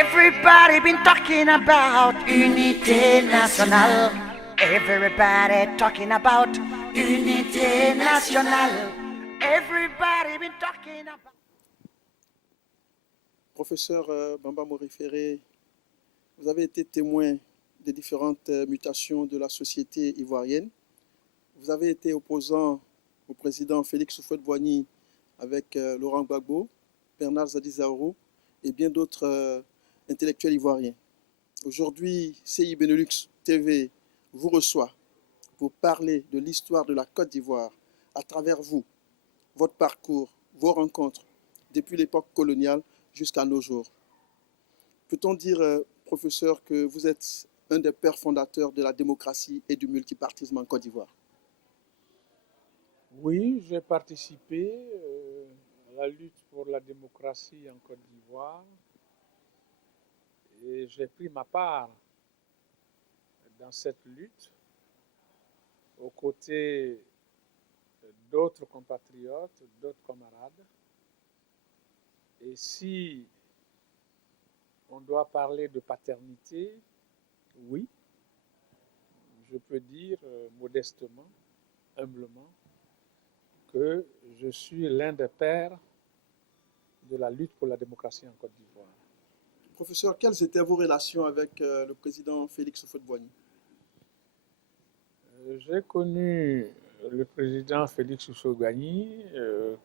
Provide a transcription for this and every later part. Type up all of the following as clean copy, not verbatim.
Everybody been talking about unité nationale. Everybody talking about unité nationale. Everybody been talking about. Professeur Bamba Moriféré, vous avez été témoin des différentes mutations de la société ivoirienne. Vous avez été opposant au président Félix Houphouët-Boigny avec Laurent Gbagbo, Bernard Zadizaoro et bien d'autres intellectuels ivoiriens. Aujourd'hui, CI Benelux TV vous reçoit pour parler de l'histoire de la Côte d'Ivoire à travers vous, votre parcours, vos rencontres, depuis l'époque coloniale jusqu'à nos jours. Peut-on dire, professeur, que vous êtes un des pères fondateurs de la démocratie et du multipartisme en Côte d'Ivoire? Oui, j'ai participé à la lutte pour la démocratie en Côte d'Ivoire et j'ai pris ma part dans cette lutte aux côtés d'autres compatriotes, d'autres camarades. Et si on doit parler de paternité, oui, je peux dire modestement, humblement, que je suis l'un des pères de la lutte pour la démocratie en Côte d'Ivoire. Professeur, quelles étaient vos relations avec le président Félix Houphouët-Boigny? J'ai connu le président Félix Houphouët-Boigny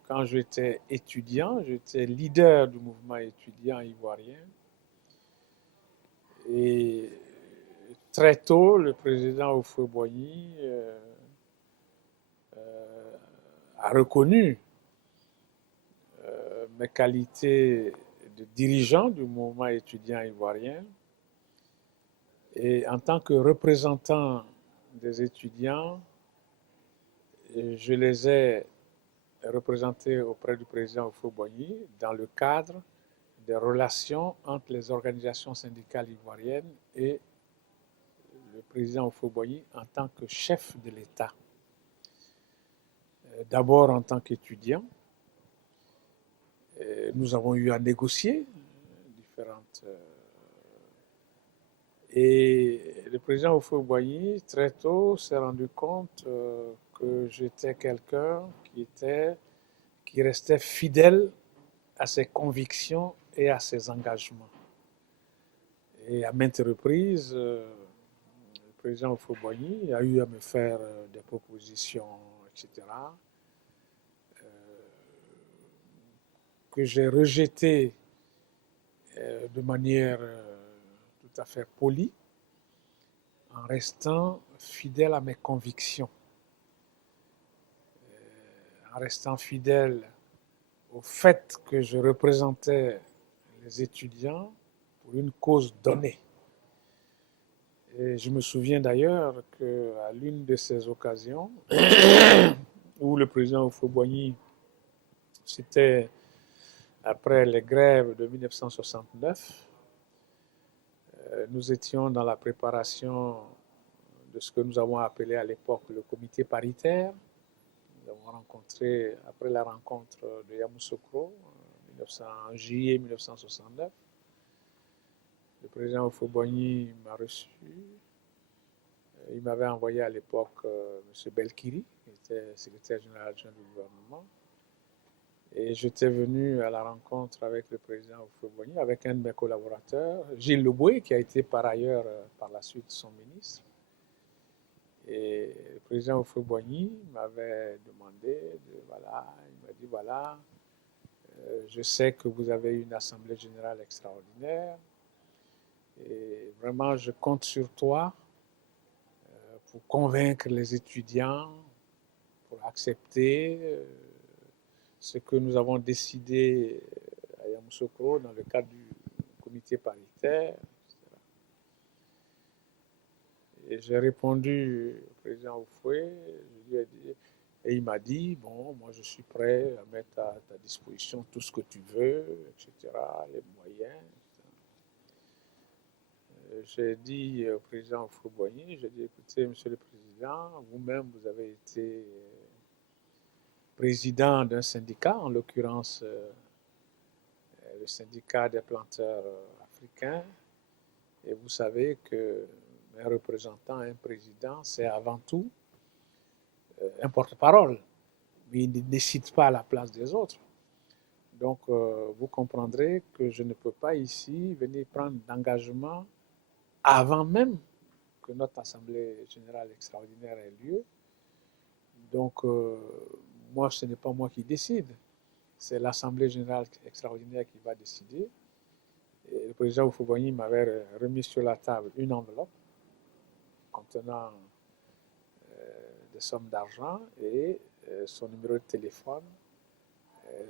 quand j'étais étudiant, j'étais leader du mouvement étudiant ivoirien. Et très tôt, le président Houphouët-Boigny a reconnu mes qualités de dirigeant du mouvement étudiant ivoirien. Et en tant que représentant des étudiants, je les ai représentés auprès du président Houphouët-Boigny dans le cadre des relations entre les organisations syndicales ivoiriennes et le président Houphouët-Boigny en tant que chef de l'État. D'abord en tant qu'étudiant, nous avons eu à négocier différentes... Et le président Houphouët-Boigny, très tôt, s'est rendu compte que j'étais quelqu'un qui restait fidèle à ses convictions et à ses engagements. Et à maintes reprises, le président Houphouët-Boigny a eu à me faire des propositions, etc., que j'ai rejetées de manière tout à fait polie, en restant fidèle à mes convictions, en restant fidèle au fait que je représentais les étudiants pour une cause donnée. Et je me souviens d'ailleurs qu'à l'une de ces occasions, où le président Houphouët-Boigny, c'était après les grèves de 1969, nous étions dans la préparation de ce que nous avons appelé à l'époque le comité paritaire. Nous avons rencontré, après la rencontre de Yamoussoukro en juillet 1969, le président Houphouët-Boigny m'a reçu. Il m'avait envoyé à l'époque M. Belkiri, qui était secrétaire général adjoint du gouvernement. Et j'étais venu à la rencontre avec le président Houphouët-Boigny, avec un de mes collaborateurs, Gilles Leboué, qui a été par ailleurs, par la suite, son ministre. Et le président Houphouët-Boigny m'avait demandé, il m'a dit, voilà, je sais que vous avez une assemblée générale extraordinaire, et vraiment, je compte sur toi pour convaincre les étudiants, pour accepter ce que nous avons décidé à Yamoussoukro dans le cadre du comité paritaire, etc. Et j'ai répondu au président Houphouët, je lui ai dit, et il m'a dit, bon, moi je suis prêt à mettre à ta disposition tout ce que tu veux, etc., les moyens. J'ai dit au président Houphouët-Boigny, j'ai dit, écoutez, monsieur le président, vous-même, vous avez été président d'un syndicat, en l'occurrence le syndicat des planteurs africains. Et vous savez que un représentant, un président, c'est avant tout un porte-parole, mais il ne décide pas à la place des autres. Donc, vous comprendrez que je ne peux pas ici venir prendre d'engagement avant même que notre Assemblée générale extraordinaire ait lieu. Donc, moi, ce n'est pas moi qui décide, c'est l'Assemblée générale extraordinaire qui va décider. Et le président Houphouët-Boigny m'avait remis sur la table une enveloppe contenant des sommes d'argent et son numéro de téléphone,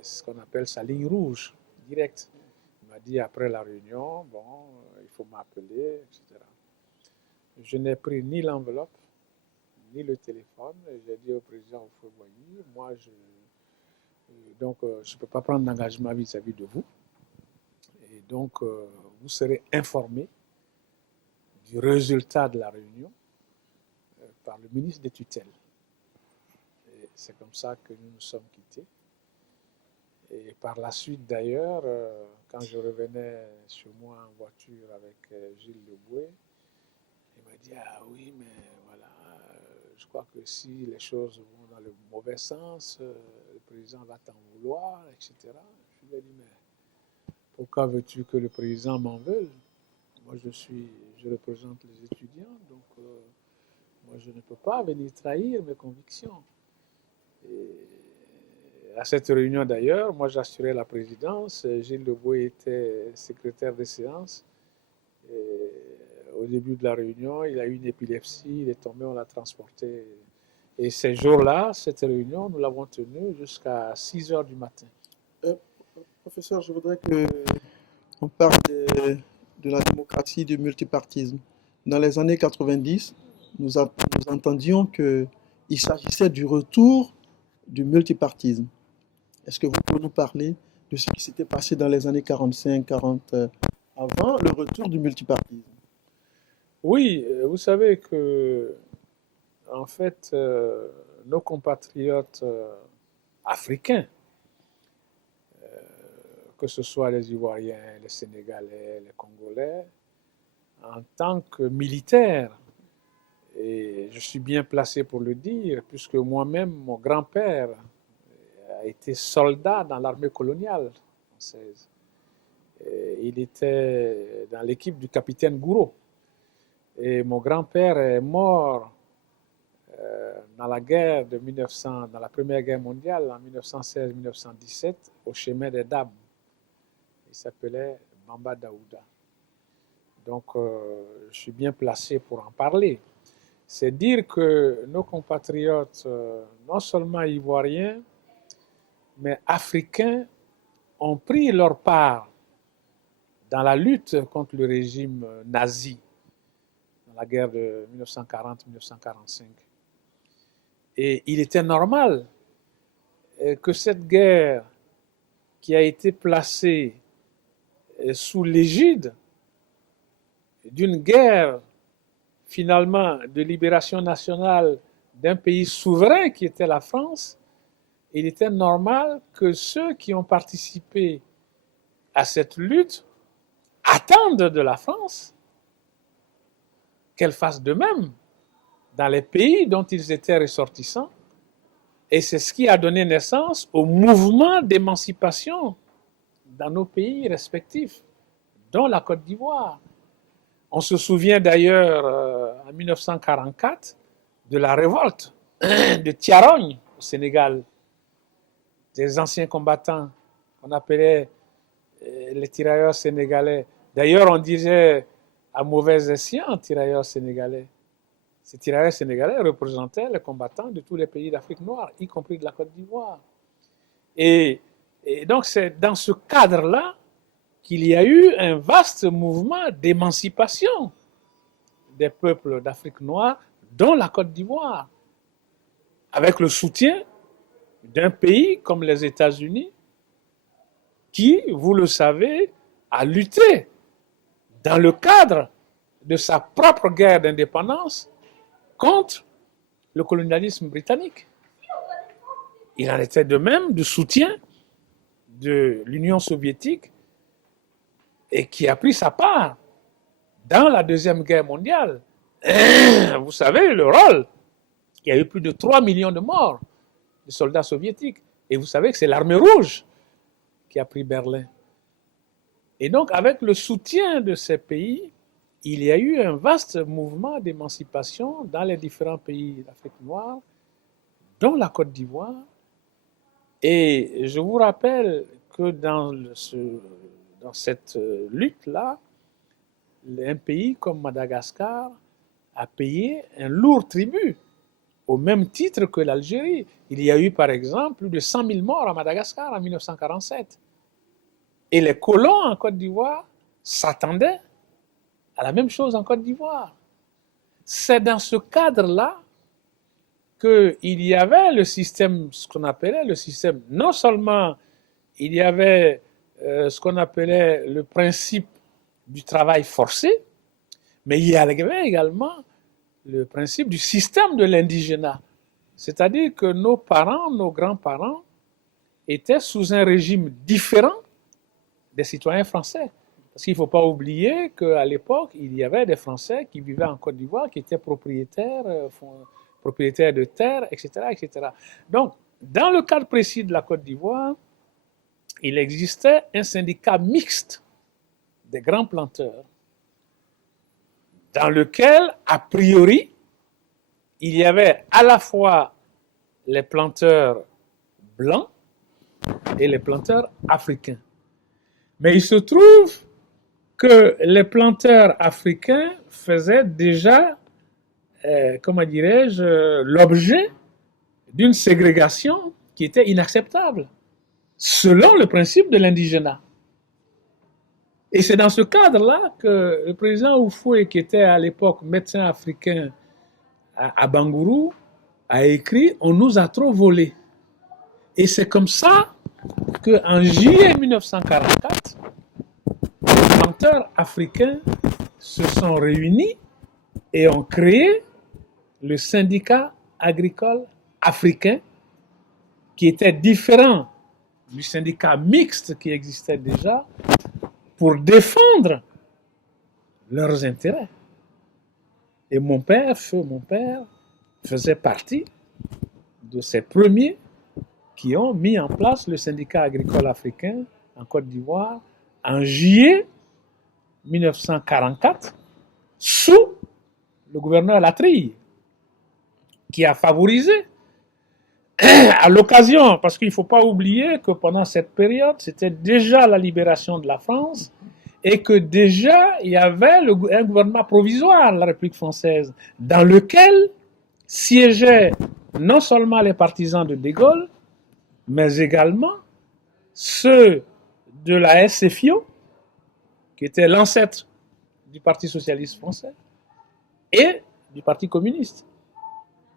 ce qu'on appelle sa ligne rouge, directe. Il m'a dit après la réunion, bon, il faut m'appeler, etc. Je n'ai pris ni l'enveloppe, ni le téléphone. J'ai dit au président Houphouët-Boigny, moi, je ne peux pas prendre d'engagement vis-à-vis de vous. Et donc, vous serez informé du résultat de la réunion par le ministre des tutelles. Et c'est comme ça que nous nous sommes quittés. Et par la suite, d'ailleurs, quand je revenais chez moi en voiture avec Gilles Leboué, il m'a dit « Ah oui, mais voilà, je crois que si les choses vont dans le mauvais sens, le président va t'en vouloir, etc. » Je lui ai dit « Mais pourquoi veux-tu que le président m'en veuille? Moi, je représente les étudiants, donc moi, je ne peux pas venir trahir mes convictions. » Et à cette réunion, d'ailleurs, moi, j'assurais la présidence. Gilles Leboué était secrétaire des séances. Et au début de la réunion, il a eu une épilepsie, il est tombé, on l'a transporté. Et ces jours-là, cette réunion, nous l'avons tenue jusqu'à 6 heures du matin. Professeur, je voudrais qu'on parle de la démocratie, du multipartisme. Dans les années 90, nous entendions qu'il s'agissait du retour du multipartisme. Est-ce que vous pouvez nous parler de ce qui s'était passé dans les années 45-40 avant le retour du multipartisme? Oui, vous savez que, en fait, nos compatriotes africains, que ce soit les Ivoiriens, les Sénégalais, les Congolais, en tant que militaires, et je suis bien placé pour le dire, puisque moi-même, mon grand-père a été soldat dans l'armée coloniale française. Et il était dans l'équipe du capitaine Gouraud. Et mon grand-père est mort dans la guerre de 1900, dans la Première Guerre mondiale, en 1916-1917, au chemin des Dames. Il s'appelait Bamba Daouda. Donc, je suis bien placé pour en parler. C'est dire que nos compatriotes, non seulement ivoiriens, mais africains, ont pris leur part dans la lutte contre le régime nazi, dans la guerre de 1940-1945. Et il était normal que cette guerre, qui a été placée sous l'égide d'une guerre finalement de libération nationale d'un pays souverain qui était la France, il était normal que ceux qui ont participé à cette lutte attendent de la France qu'elle fasse de même dans les pays dont ils étaient ressortissants. Et c'est ce qui a donné naissance au mouvement d'émancipation dans nos pays respectifs, dont la Côte d'Ivoire. On se souvient d'ailleurs en 1944 de la révolte de Tiarogne au Sénégal, des anciens combattants qu'on appelait les tirailleurs sénégalais. D'ailleurs, on disait à mauvais escient tirailleurs sénégalais. Ces tirailleurs sénégalais représentaient les combattants de tous les pays d'Afrique noire, y compris de la Côte d'Ivoire. Et donc, c'est dans ce cadre-là qu'il y a eu un vaste mouvement d'émancipation des peuples d'Afrique noire, dont la Côte d'Ivoire, avec le soutien d'un pays comme les États-Unis, qui, vous le savez, a lutté dans le cadre de sa propre guerre d'indépendance contre le colonialisme britannique. Il en était de même du soutien de l'Union soviétique et qui a pris sa part dans la Deuxième Guerre mondiale. Vous savez le rôle. Il y a eu plus de 3 millions de morts de soldats soviétiques. Et vous savez que c'est l'armée rouge qui a pris Berlin. Et donc, avec le soutien de ces pays, il y a eu un vaste mouvement d'émancipation dans les différents pays d'Afrique noire, dont la Côte d'Ivoire. Et je vous rappelle que dans cette lutte-là, un pays comme Madagascar a payé un lourd tribut, au même titre que l'Algérie. Il y a eu, par exemple, plus de 100 000 morts à Madagascar en 1947. Et les colons en Côte d'Ivoire s'attendaient à la même chose en Côte d'Ivoire. C'est dans ce cadre-là qu'il y avait le système, ce qu'on appelait le système, non seulement il y avait ce qu'on appelait le principe du travail forcé, mais il y avait également le principe du système de l'indigénat. C'est-à-dire que nos parents, nos grands-parents étaient sous un régime différent des citoyens français. Parce qu'il ne faut pas oublier qu'à l'époque, il y avait des Français qui vivaient en Côte d'Ivoire, qui étaient propriétaires de terres, etc., etc. Donc, dans le cadre précis de la Côte d'Ivoire, il existait un syndicat mixte des grands planteurs, dans lequel, a priori, il y avait à la fois les planteurs blancs et les planteurs africains. Mais il se trouve que les planteurs africains faisaient déjà, comment dirais-je, l'objet d'une ségrégation qui était inacceptable, selon le principe de l'indigénat. Et c'est dans ce cadre-là que le président Houphouët, qui était à l'époque médecin africain à Bangourou, a écrit « On nous a trop volé ». Et c'est comme ça qu'en juillet 1944, les planteurs africains se sont réunis et ont créé le syndicat agricole africain, qui était différent du syndicat mixte qui existait déjà, pour défendre leurs intérêts. Et mon père faisait partie de ces premiers qui ont mis en place le syndicat agricole africain en Côte d'Ivoire en juillet 1944 sous le gouverneur Latrille, qui a favorisé à l'occasion, parce qu'il ne faut pas oublier que pendant cette période, c'était déjà la libération de la France et que déjà il y avait un gouvernement provisoire de la République française dans lequel siégeaient non seulement les partisans de De Gaulle, mais également ceux de la SFIO, qui était l'ancêtre du Parti socialiste français, et du Parti communiste,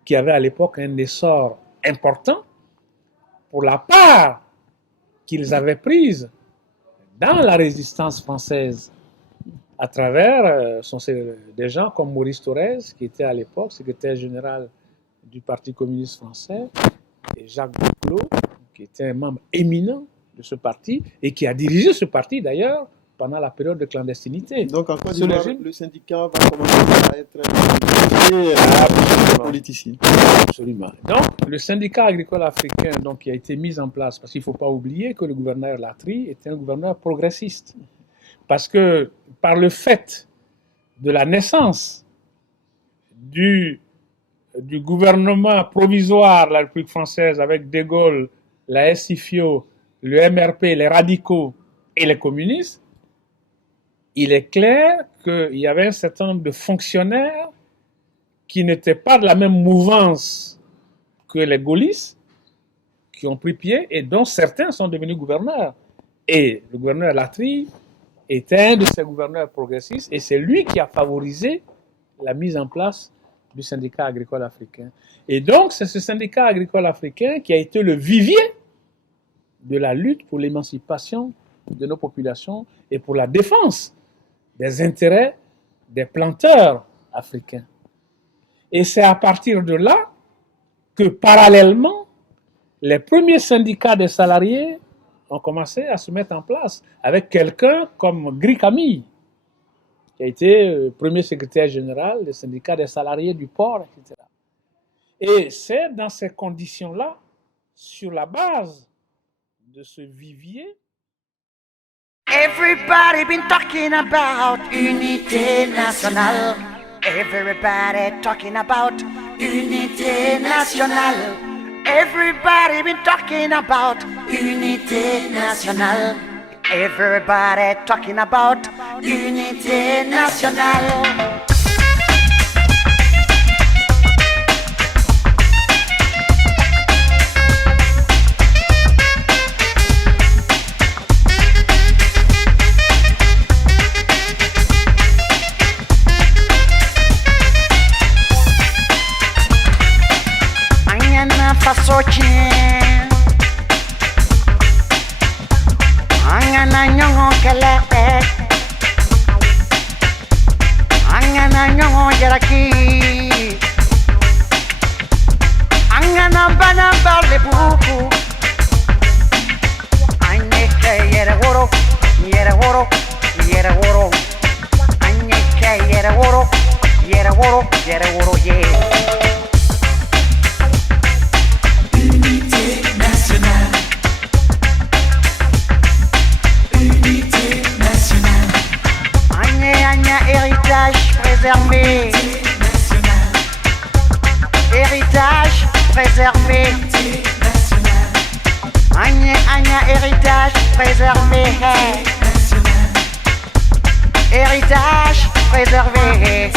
qui avait à l'époque un essor important pour la part qu'ils avaient prise dans la résistance française à travers des gens comme Maurice Thorez, qui était à l'époque secrétaire général du Parti communiste français, et Jacques Duclos, qui était un membre éminent de ce parti et qui a dirigé ce parti d'ailleurs pendant la période de clandestinité. Donc en Côte d'Ivoire, le syndicat va commencer à être politicien. Absolument. Donc le syndicat agricole africain qui a été mis en place, parce qu'il ne faut pas oublier que le gouverneur Latrille était un gouverneur progressiste. Parce que par le fait de la naissance du gouvernement provisoire de la République française avec De Gaulle, la SFIO, le MRP, les radicaux et les communistes, il est clair qu'il y avait un certain nombre de fonctionnaires qui n'étaient pas de la même mouvance que les gaullistes, qui ont pris pied et dont certains sont devenus gouverneurs. Et le gouverneur Latrille était un de ces gouverneurs progressistes et c'est lui qui a favorisé la mise en place du syndicat agricole africain. Et donc, c'est ce syndicat agricole africain qui a été le vivier de la lutte pour l'émancipation de nos populations et pour la défense des intérêts des planteurs africains. Et c'est à partir de là que, parallèlement, les premiers syndicats des salariés ont commencé à se mettre en place avec quelqu'un comme Gris Camille, qui a été premier secrétaire général des syndicats des salariés du port, etc. Et c'est dans ces conditions-là, sur la base de ce vivier, Everybody been talking about unité nationale. Everybody talking about unité nationale. Everybody been talking about unité nationale. Everybody talking about unité nationale. Fasochien Angana nyongo kele Angana nyongo jaraki Angana bana barle buku Anyeke yere woro Yere woro Yere woro Anyeke yere woro Yere woro Yere woro yeah Héritage préservé. Héritage préservé. Agna, héritage préservé. Héritage préservé.